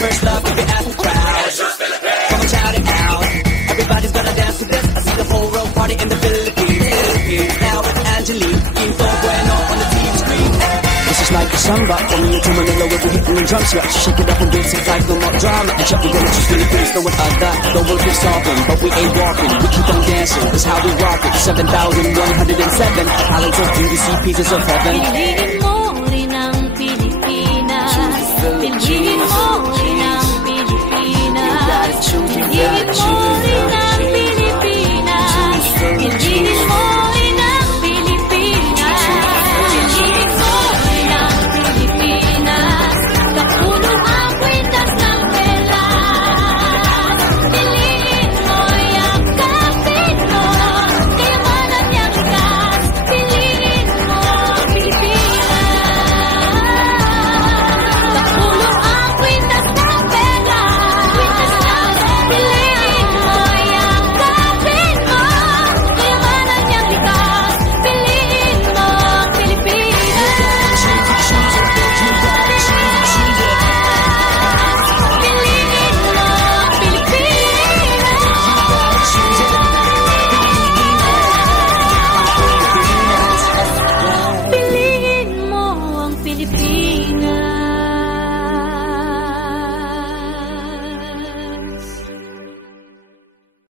first love, keep it at the crowd. Come on, shout it out. Everybody's gonna dance to this. I see the whole world party in the Philippines. Now it's Angelique, Quinto Bueno on the TV screen. This is like a samba, coming into Manila with the hitting the drum scratch. Shake it up and give some like no more drama. And check the village, Philippines, know what I got. The world is solving, but we ain't walking. We keep on dancing, that's how we rock it. 7,107 islands of beauty, see pieces of heaven.